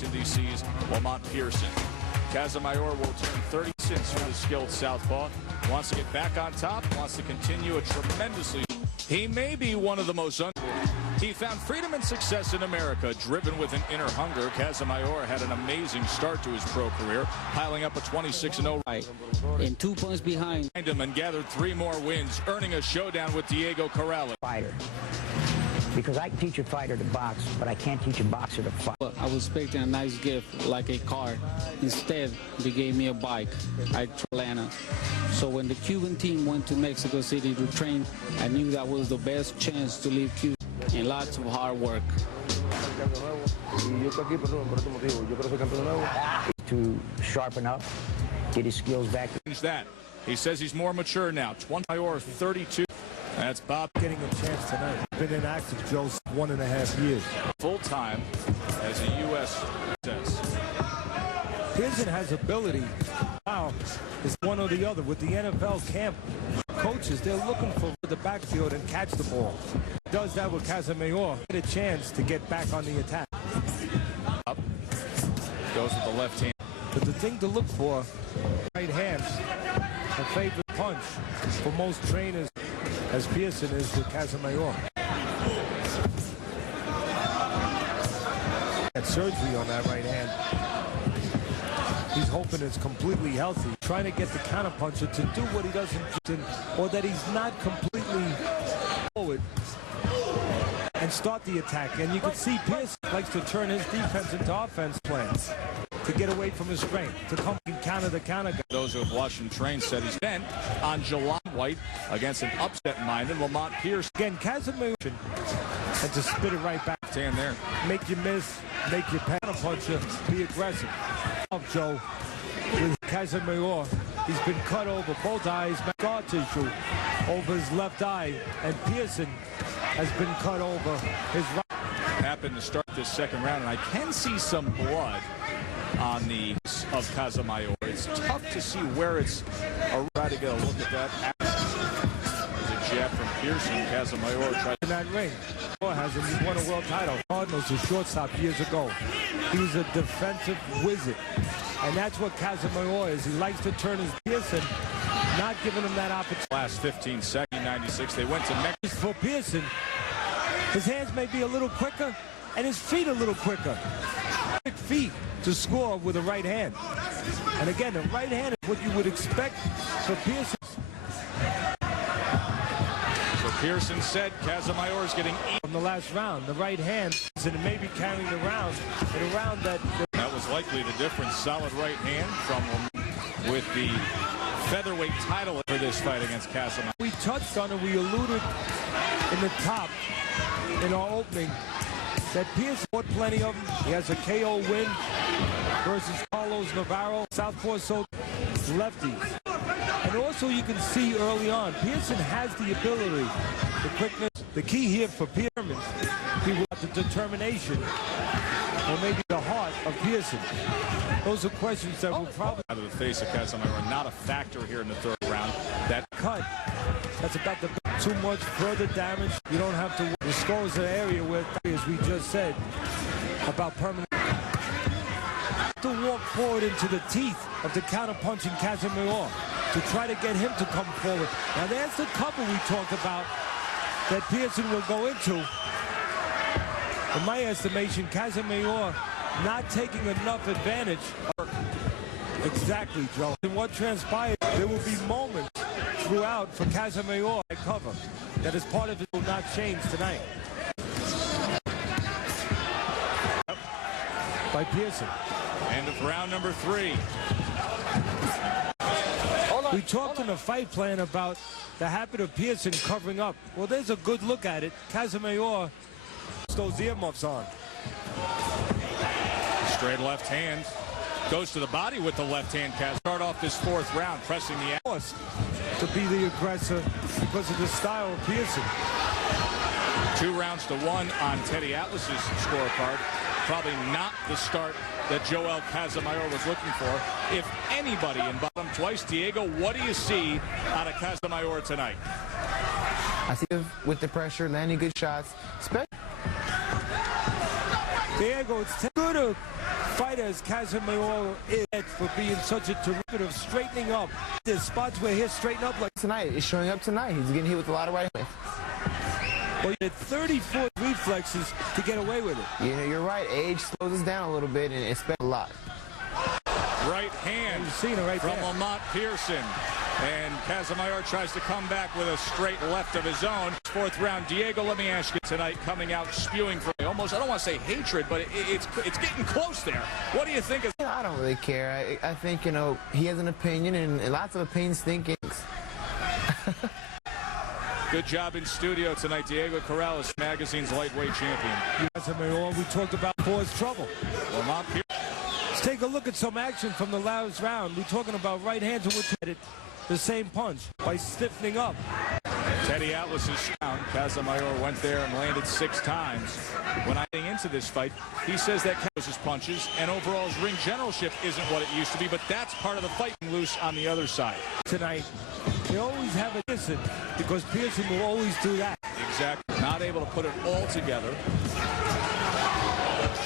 Washington, D.C.'s Lamont Pearson. Casamayor will turn 30 since for the skilled southpaw. Wants to get back on top, wants to continue a tremendously. He may be one of the most He found freedom and success in America, driven with an inner hunger. Casamayor had an amazing start to his pro career, piling up a 26-0 and 2 points behind him and gathered 3 more wins, earning a showdown with Diego Corrales. Fighter. Because I can teach a fighter to box, but I can't teach a boxer to fight. I was expecting a nice gift like a car. Instead, they gave me a bike. I Atlanta. So when the Cuban team went to Mexico City to train, I knew that was the best chance to leave Cuba. And lots of hard work. To sharpen up, get his skills back. That. He says he's more mature now. 32. That's Bob getting a chance tonight. Been inactive, Joe, 1.5 years. Full-time as a U.S. Pearson has ability. Now, it's one or the other. With the NFL camp coaches, they're looking for the backfield and catch the ball. Does that with Casamayor. Get a chance to get back on the attack. Up. Goes with the left hand. But the thing to look for, right hand, a favorite punch for most trainers, as Pearson is with Casamayor. Had surgery on that right hand. He's hoping it's completely healthy. Trying to get the counterpuncher to do what he doesn't do, or that he's not completely forward and start the attack. And you can see Pearson likes to turn his defense into offense plans to get away from his strength, to come and counter the counter. Those who have watched him train said he's bent on July White against an upset-minded Lamont Pearson. Again, Casamayor, and to spit it right back. Stand there. Make you miss, make your counterpuncher, be aggressive. Joe, with Casamayor, he's been cut over both eyes, scar tissue over his left eye, and Pearson has been cut over his right. Happened to start this second round, and I can see some blood on the of Casamayor. It's tough to see where it's. I'll try to get a look at that. The jab from Pearson. Casamayor tried in that ring. Hasn't he won a world title? Cardinals, a shortstop years ago. He was a defensive wizard, and that's what Casamayor is. He likes to turn his Pearson, not giving him that opportunity. Last 15 seconds, 96. They went to Mexico. For Pearson, his hands may be a little quicker, and his feet a little quicker. Quick feet to score with a right hand. And again, the right hand is what you would expect for Pearson. So Pearson said Casamayor is getting from the last round. The right hand, and maybe carrying the round in a round that was likely the difference. Solid right hand from him with the featherweight title for this fight against Casamayor. We touched on it. We alluded in the top in our opening that Pearson fought plenty of them. He has a KO win versus Carlos Navarro. Southpaw, so lefties. And also you can see early on, Pearson has the ability, the quickness. The key here for Pearson, he will have the determination, or maybe the heart of Pearson. Those are questions that will probably out of the face of Casamayor, not a factor here in the third round. That cut, that's about the too much further damage. You don't have to. The score is an area where, as we just said, about permanent. To walk forward into the teeth of the counter-punching Casamayor to try to get him to come forward. Now there's the cover we talked about that Pearson will go into. In my estimation, Casamayor not taking enough advantage. Exactly, Joe. And what transpired, there will be moments throughout for Casamayor to cover. That is part of it will not change tonight. By Pearson. End of round number 3. We talked in the fight plan about the habit of Pearson covering up. Well, there's a good look at it. Casamayor puts those earmuffs on. Straight left hand. Goes to the body with the left hand. Start off this 4th round, pressing the ass. To be the aggressor because of the style of Pearson. 2 rounds to 1 on Teddy Atlas's scorecard. Probably not the start that Joel Casamayor was looking for. If anybody in bottom twice, Diego, what do you see out of Casamayor tonight? I see him with the pressure, landing good shots. Diego, it's good to fighter as Casamayor is for being such a terrific of straightening up. There's spots where he'll straighten up like Tonight, it's showing up tonight. He's getting hit with a lot of right hands. well, he had 34 reflexes to get away with it. You know, you're right. Age slows us down a little bit, and it's a lot. Right hand You've seen it right from there. LaMont Pearson. And Casamayor tries to come back with a straight left of his own. Fourth round, Diego, let me ask you tonight, coming out spewing from almost, I don't want to say hatred, but it's getting close there. What do you think of? I don't really care. I think, you know, he has an opinion, and lots of opinions think. Good job in studio tonight, Diego Corrales, Magazine's lightweight champion. Casamayor, we talked about Paul's trouble. LaMont Pearson. Let's take a look at some action from the last round. We're talking about right hands and we're the same punch by stiffening up. Teddy Atlas's down. Casamayor went there and landed 6 times. When I get into this fight, he says that his punches and overall his ring generalship isn't what it used to be, but that's part of the fight loose on the other side. Tonight, they always have a distance because Pearson will always do that. Exactly. Not able to put it all together.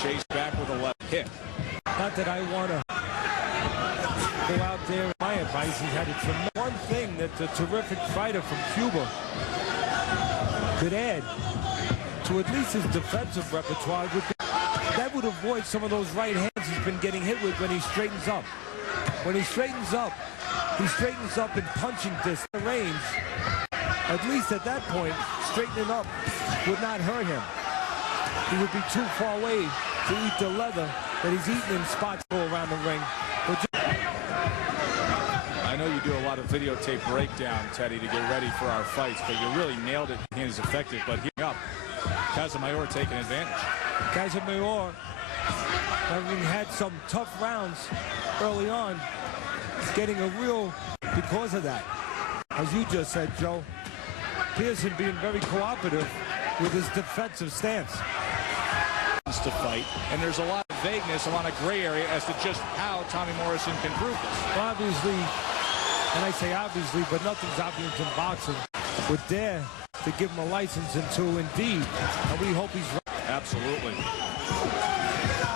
Chase back with a left hit. Not that I want to go out there. My advice, he's had a tremendous one thing that the terrific fighter from Cuba could add to at least his defensive repertoire would be that would avoid some of those right hands he's been getting hit with when he straightens up. When he straightens up in punching distance range. At least at that point, straightening up would not hurt him. He would be too far away to eat the leather that he's eaten in spots all around the ring. I know you do a lot of videotape breakdown, Teddy, to get ready for our fights, but you really nailed it. He is effective, but here up, Casamayor taking advantage. Casamayor, having had some tough rounds early on, is getting a real because of that. As you just said, Joe, Pearson being very cooperative with his defensive stance. To fight, and there's a lot of vagueness, a lot of gray area as to just how Tommy Morrison can prove this. Well, obviously, and I say obviously, but nothing's obvious in boxing. Would dare to give him a license into indeed, and we hope he's right. Absolutely.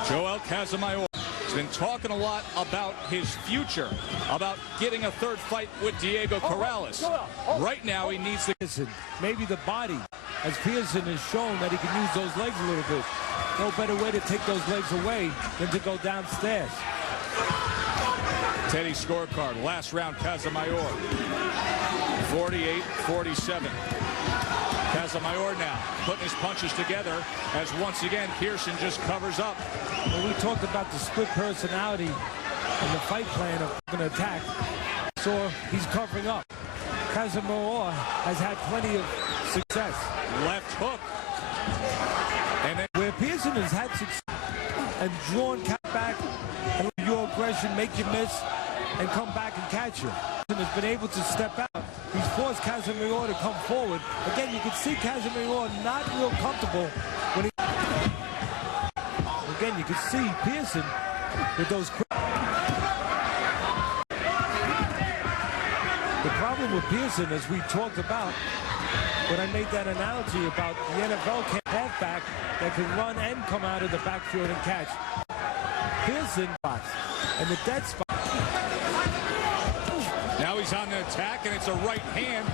Joel Casamayor has been talking a lot about his future, about getting a third fight with Diego Corrales. Right now, he needs to... Maybe the body, as Pearson has shown that he can use those legs a little bit. No better way to take those legs away than to go downstairs. Teddy scorecard, last round, Casamayor, 48-47. Casamayor now putting his punches together as once again Pearson just covers up. When we talked about the split personality and the fight plan of an attack, so he's covering up. Casamayor has had plenty of success. Left hook. And then where Pearson has had success and drawn back and let your aggression make you miss and come back and catch you. Pearson has been able to step out. He's forced Casamayor to come forward. Again, you can see Casamayor not real comfortable when he... Again, you can see Pearson with those quick... The problem with Pearson, as we talked about, when I made that analogy about the NFL halfback that can run and come out of the backfield and catch. Pearson box and the dead spot. Now he's on the attack, and it's a right hand.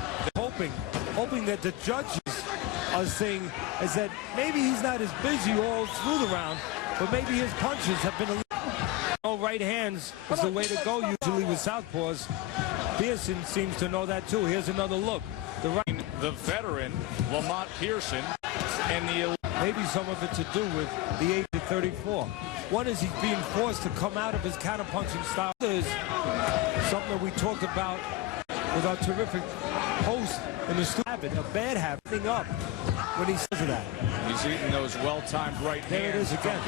Hoping that the judges are saying is that maybe he's not as busy all through the round, but maybe his punches have been a little... right hands is the way to go usually with southpaws. Pearson seems to know that too. Here's another look. The veteran, LaMont Pearson, and the... Maybe some of it to do with the age of 34. One is he's being forced to come out of his counterpunching style. Is something that we talked about with our terrific host in the habit, a bad habit, up when he says that. He's eating those well-timed right hands. There it is again.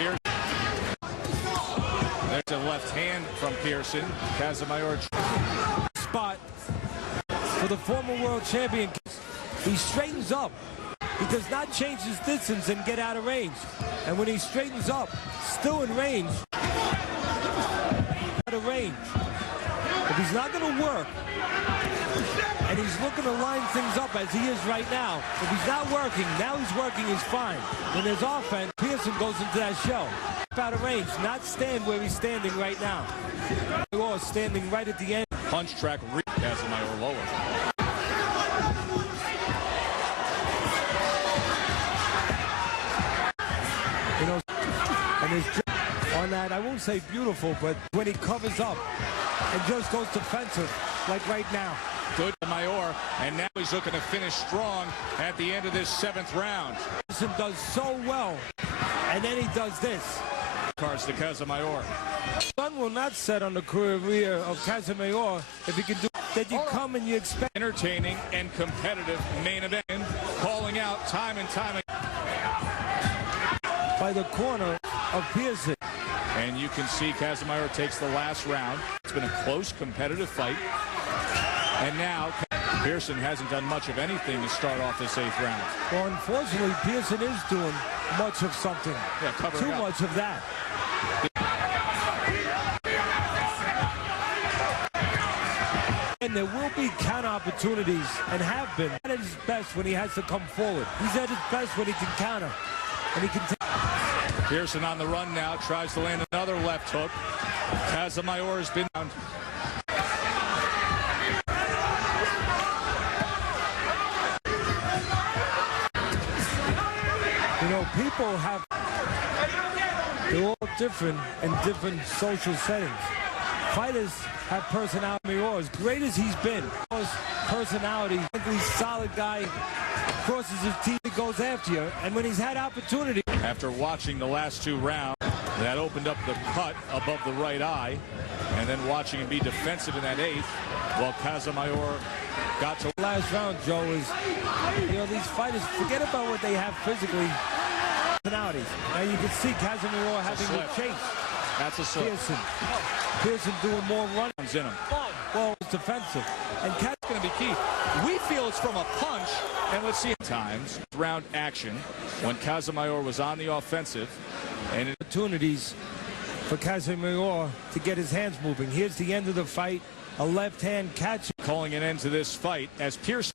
There's a left hand from Pearson. Casamayor spot for the former world champion. He straightens up. He does not change his distance and get out of range. And when he straightens up, still in range, out of range. If he's not going to work, and he's looking to line things up as he is right now. If he's not working, now he's working, he's fine. When there's offense, Pearson goes into that shell. Out of range, not stand where he's standing right now. Or standing right at the end. Punch track, Casamayor lower. You know, and his on that, I won't say beautiful, but when he covers up and just goes defensive, like right now. Good Mayor, and now he's looking to finish strong at the end of this 7th round. Pearson does so well, and then he does this. Cards to Casamayor. Sun will not set on the career of Casamayor if he can do that. You come and you expect Entertaining and competitive main event, calling out time and time again by the corner of Pearson. And you can see Casamayor takes the last round. It's been a close, competitive fight. And now Pearson hasn't done much of anything to start off this 8th round. Well, unfortunately, Pearson is doing much of something. Yeah, too much of that. And there will be counter opportunities, and have been. He's at his best when he has to come forward. He's at his best when he can counter. And he can Pearson on the run now, tries to land another left hook. Casamayor has been down. You know, people have, they're all different in different social settings. Fighters have personality. As great as he's been, his personality, he's a solid guy, crosses his teeth, goes after you. And when he's had opportunity. After watching the last 2 rounds, that opened up the cut above the right eye, and then watching him be defensive in that 8th, while Casamayor got to last round. Joe, is, you know, these fighters forget about what they have physically. Personalities. Now you can see Casamayor having the chase. That's a slip. Pearson doing more running in him. Well, it's defensive. And Cat's going to be key. We feel it's from a punch, and let's see times round action when Casamayor was on the offensive, and opportunities for Casamayor to get his hands moving. Here's the end of the fight. A left hand catch. Calling an end to this fight as Pearson